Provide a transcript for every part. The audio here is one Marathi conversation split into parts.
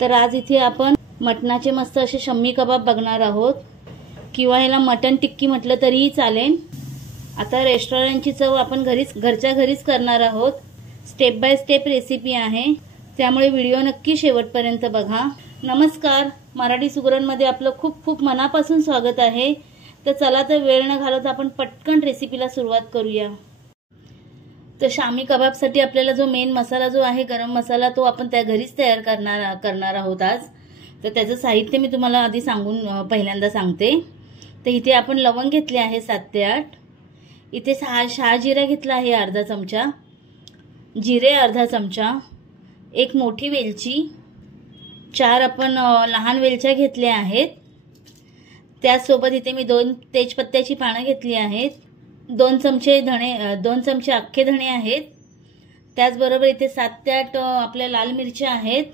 तर आज इथे आपण मटणाचे मस्त असे शम्मी कबाब बघणार आहोत, किंवा ह्याला मटण टिक्की म्हटलं तरीही चालेल। आता रेस्टॉरंटची चव आपण घरच्या घरीच करणार आहोत। स्टेप बाय स्टेप रेसिपी आहे, त्यामुळे व्हिडिओ नक्की शेवटपर्यंत बघा। नमस्कार, मराठी सुगरणमध्ये आपलं खूप खूप मनापासून स्वागत आहे। तर चला तर वेळ न घालवता आपण पटकन रेसिपीला सुरुवात करूया। तर शामी कबाबसाठी आपल्याला जो मेन मसाला जो आहे गरम मसाला, तो आपण त्या घरीच तयार करणार आहोत आज। तर त्याचं साहित्य मी तुम्हाला आधी पहिल्यांदा सांगते। तर इथे आपण लवंग घेतले आहे 7 ते 8, इथे शहाजिरा घेतला आहे अर्धा चमचा, जिरे अर्धा चमचा, एक मोठी वेलची, 4 आपण लहान वेलच्या घेतल्या आहेत। त्यासोबत इथे मी 2 तेजपत्त्याची पानं घेतली आहेत, 2 चमचे अख्खे धणे आहेत। त्याचबरोबर इथे 7 ते 8 आपल्या लाल मिरच्या आहेत,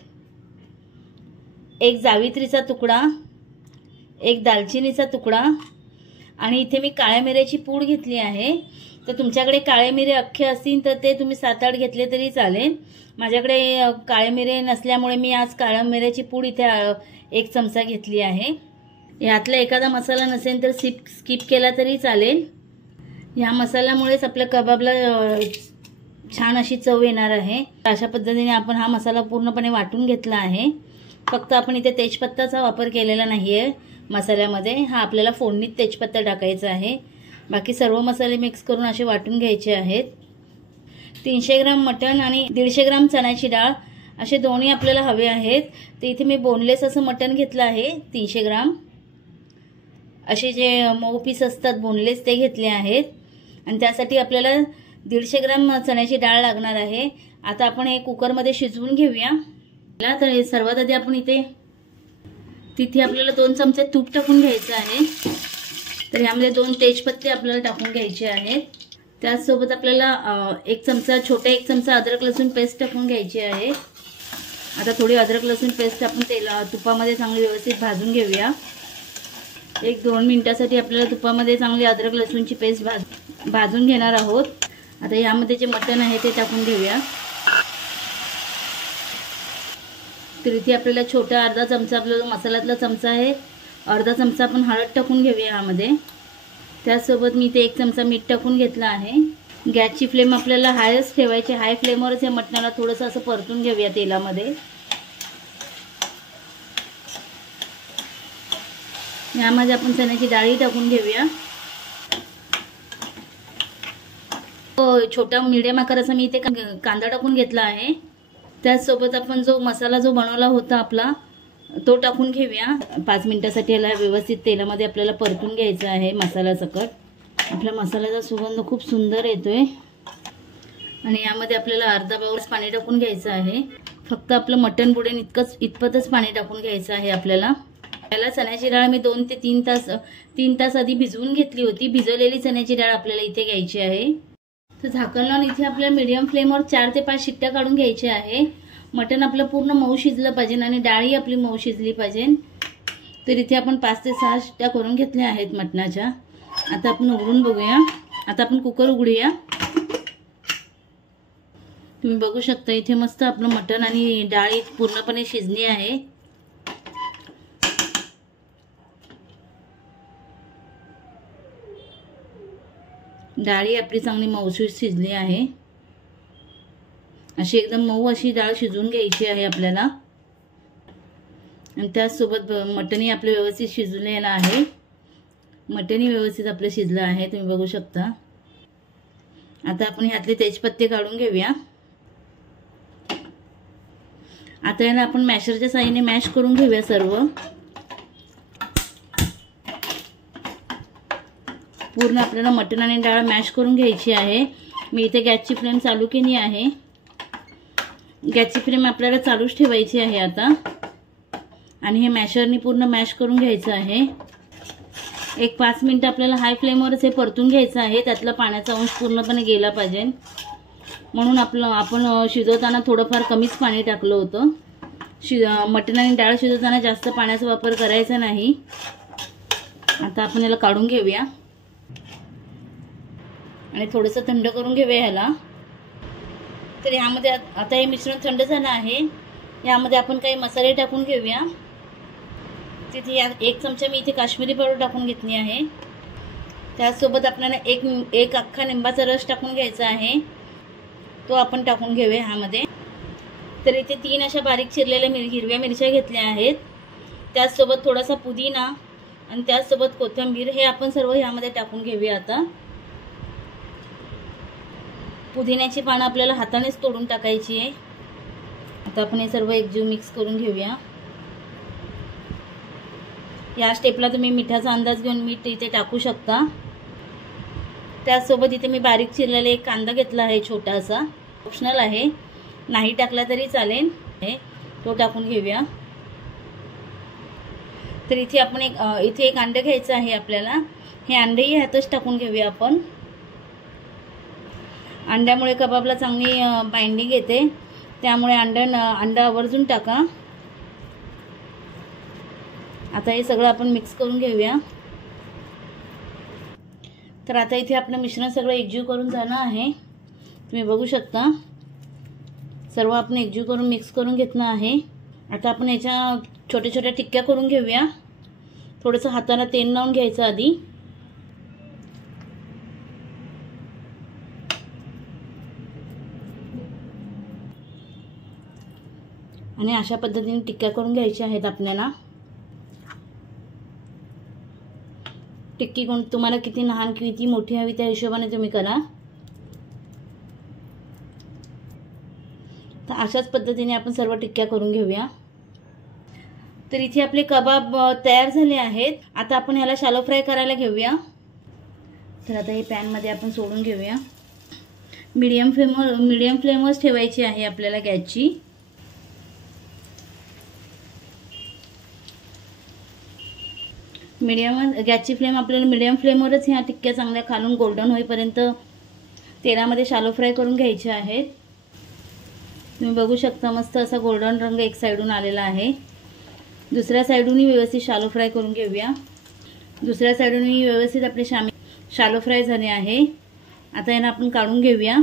एक जावित्रीचा तुकडा, एक दालचिनीचा तुकडा, आणि इथे मी काळ्या मिऱ्याची पूड घेतली आहे। तर तुमच्याकडे काळे मिरे अख्खे असतील तर ते तुम्ही 7-8 घेतले तरी चालेल। माझ्याकडे काळे मिरे नसल्यामुळे मी आज काळ्या मिऱ्याची पूड इथे 1 चमचा घेतली आहे। यातला एखादा मसाला नसेल तर स्किप केला तरी चालेल। या मसाल्यामुळेच आपल्या कबाबला छान अशी चव येणार आहे। अशा पद्धतीने आपण हा मसाला पूर्णपणे वाटून घेतला आहे। फक्त आपण इथे तेजपत्ताचा वापर केलेला नाहीये मसाल्यामध्ये, हा आपल्याला फोडणीत तेजपत्ता टाकायचा आहे। बाकी सर्व मसाले मिक्स करून असे वाटून घ्यायचे आहेत। 300 ग्राम मटण आणि 150 ग्राम चण्याची डाळ असे दोन्ही आपल्याला हवे आहेत। तर इथे मी बोनलेस असं मटण घेतलं आहे 300 ग्राम, असे जे मऊ पीस असतात बोनलेस ते घेतले आहेत। आणि त्यासाठी आपल्याला 150 ग्राम चण्याची डाळ लागणार आहे। आता आपण हे कुकरमध्ये शिजवून घेऊया। तर सर्वात आधी आपण तिथे आपल्याला 2 चमचे तूप टाकून घ्यायचं आहे। तर यामध्ये 2 तेजपत्ते आपल्याला टाकून घ्यायचे आहेत। त्याचसोबत आपल्याला छोटा 1 चमचा अद्रक लसूण पेस्ट टाकून घ्यायची आहे। आता थोडी अद्रक लसूण पेस्ट आपण तुपामध्ये चांगली व्यवस्थित भाजून घेऊया। 1-2 मिनिटासाठी आपल्याला तुपामध्ये चांगली अद्रक लसूणची पेस्ट भाजून घेणार आहोत। आता यामध्ये जे मटण आहे ते टाकून घेऊया। तर इथे आपल्याला छोटा अर्धा चमचा आपला जो मसाल्यातला चमचा आहे, अर्धा चमचा आपण हळद टाकून घेऊया यामध्ये। त्यासोबत मी इथे 1 चमचा मीठ टाकून घेतला आहे। गॅसची फ्लेम आपल्याला हायच ठेवायची, हाय फ्लेमवरच हे मटणाला थोडंसं असं परतून घेऊया तेलामध्ये। यामध्ये आपण चण्याची डाळी टाकून घेऊया। छोटा मीडियम आकाराचा मी इथे कांदा टाकून घेतला आहे। त्याचसोबत आपण जो मसाला बनवला होता आपला तो टाकून घेऊया। 5 मिनिटासाठी याला व्यवस्थित तेलामध्ये आपल्याला परतून घ्यायचं आहे मसाला सकट। आपल्या मसाल्याचा सुगंध खूप सुंदर येतोय। आणि यामध्ये आपल्याला अर्धा बाउल पाणी टाकून घ्यायचं आहे। फक्त आपलं मटण बुडेल इतपतच पाणी टाकून घ्यायचं आहे आपल्याला। याला चण्याची डाळ मी 2 ते 3 तास आधी भिजवून घेतली होती। भिजवलेली चण्याची डाळ आपल्याला इथे घ्यायची आहे। तर झाकण लावून इथे आपल्या मीडियम फ्लेमवर 4 ते 5 शिट्ट्या काढून घ्यायच्या आहे। मटण आपलं पूर्ण मऊ शिजलं पाहिजे आणि डाळी आपली मऊ शिजली पाहिजे। तर इथे आपण 5 ते 6 शिट्ट्या करून घेतल्या आहेत मटणाच्या। आता आपण उघडून बघूया। आता आपण कुकर उघडूया। तुम्ही बघू शकता इथे मस्त आपलं मटण आणि डाळी पूर्णपणे शिजली आहे। डाळी आपली चांगली मऊसूत शिजली आहे। अशी एकदम मऊ अशी डाळ शिजवून घ्यायची आहे आपल्याला। आणि त्याचसोबत मटणही आपलं व्यवस्थित शिजलेलं आहे। मटणही व्यवस्थित आपलं शिजलं आहे, तुम्ही बघू शकता। आता आपण ह्यातले तेजपत्ते काढून घेऊया। आता याला आपण मॅशरच्या साहाय्याने मॅश करून घेऊया सर्व। पूर्ण आपल्याला मटण आणि डाळ मॅश करून घ्यायची आहे। मी इथे गॅसची फ्लेम चालू केली आहे। गॅसची फ्लेम आपल्याला चालूच ठेवायची आहे आता। आणि हे मॅशरनी पूर्ण मॅश करून घ्यायचं आहे। 1-5 मिनिटं आपल्याला हाय फ्लेमवरच हे परतून घ्यायचं आहे। त्यातला पाण्याचा अंश पूर्णपणे गेला पाहिजे, म्हणून आपण शिजवताना थोडंफार कमीच पाणी टाकलं होतं। मटण आणि डाळ शिजवताना जास्त पाण्याचा वापर करायचा नाही। आता आपण याला काढून घेऊया आणि थोडंसं थंड करून घेऊया ह्याला। तर यामध्ये आता हे मिश्रण थंड झालं आहे। यामध्ये आपण काही मसाले टाकून घेऊया। तिथे 1 चमचा मी इथे काश्मीरी पावडर टाकून घेतली आहे। त्यासोबत आपल्याला एक अख्खा लिंबाचा रस टाकून घ्यायचा आहे, तो आपण टाकून घेऊया ह्यामध्ये। तर इथे 3 अशा बारीक चिरलेल्या हिरव्या मिरच्या घेतल्या आहेत, त्याचसोबत थोडासा पुदिना आणि त्याचसोबत कोथिंबीर, हे आपण सर्व ह्यामध्ये टाकून घेऊया। आता पुदिन्याची पानं आपल्याला हातानेच तोडून टाकायची आहे। आता आपण हे सर्व एकजीव मिक्स करून घेऊया। या स्टेपला तुम्ही मिठाचा अंदाज घेऊन मीठ इथे टाकू शकता। त्याचसोबत इथे मी बारीक चिरलेला एक कांदा घेतला आहे, छोटासा, ऑप्शनल आहे, नाही टाकला तरी चालेल, तो टाकून घेऊया। तर इथे आपण इथे एक अंडे घ्यायचं आहे आपल्याला, हे अंडेही ह्यातच टाकून घेऊया आपण। अंड्यामुळे कबाबला चांगली बाइंडिंग येते, त्यामुळे अंडा आवर्जून टाका। आता हे सगळं आपण मिक्स करून घेऊया। तर आता इथे आपलं मिश्रण सगळं एकजीव करून झालं आहे, तुम्ही बघू शकता। सर्व आपण एकजीव करून मिक्स करून घेतलं आहे। आता आपण याच्या छोट्या छोट्या टिक्क्या करून घेऊया। थोडंसं हाताला तेल लावून घ्यायचं आधी, आणि अशा पद्धतीने टिक्क्या करून घ्यायच्या आहेत आपल्याला। टिक्की कोण तुम्हाला किती लहान किती मोठी हवी त्या हिशोबाने तुम्ही करा। तर अशाच पद्धतीने आपण सर्व टिक्क्या करून घेऊया। तर इथे आपले कबाब तयार झाले आहेत। आता आपण ह्याला शॅलो फ्राय करायला घेऊया। तर आता हे पॅन मध्ये आपण सोडून घेऊया। मीडियम फ्लेमवरच ठेवायची आहे आपल्याला गॅसची। गॅसची फ्लेम आपल्याला मीडियम फ्लेमवरच ह्या टिक्क्या चांगल्या खालून गोल्डन होईपर्यंत तेलामध्ये शॅलो फ्राय करून घ्यायचे आहेत। तुम्ही बघू शकता मस्त असा गोल्डन रंग एक साइडून आलेला आहे। दुसऱ्या साइडूनही व्यवस्थित शॅलो फ्राय करून घेऊया। दुसऱ्या साइडूनही व्यवस्थित आपले शॅलो फ्राय झाले आहे। आता यांना आपण काढून घेऊया।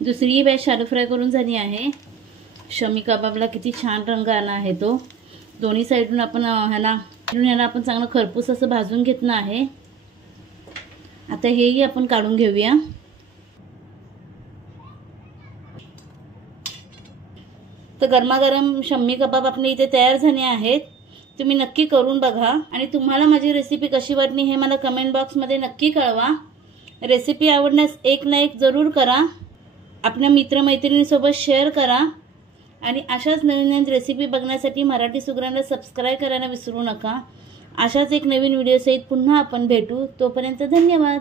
दुसरी बॅच शॅलो फ्राय करून झाली आहे। शमी कबाबला किती छान रंग आला आहे तो। दोन्ही साइडून आपण ह्याला आपण चांगलं खरपूस असं भाजून घेतलं आहे। आता हेही आपण काढून घेऊया। तर गरमागरम शम्मी कबाब आपले इथे तयार झाले आहेत। तुम्ही नक्की करून बघा आणि तुम्हाला माझी रेसिपी कशी वाटली हे मला कमेंट बॉक्समध्ये नक्की कळवा। रेसिपी आवडल्यास एक लाईक जरूर करा, आपल्या मित्रमैत्रिणींसोबत शेअर करा आणि अशाच नवीन नवीन रेसिपी बघण्यासाठी मराठी सुगरणला सबस्क्राईब करायला विसरू नका। अशाच एक नवीन व्हिडिओ सहित पुन्हा आपण भेटू, तोपर्यंत धन्यवाद।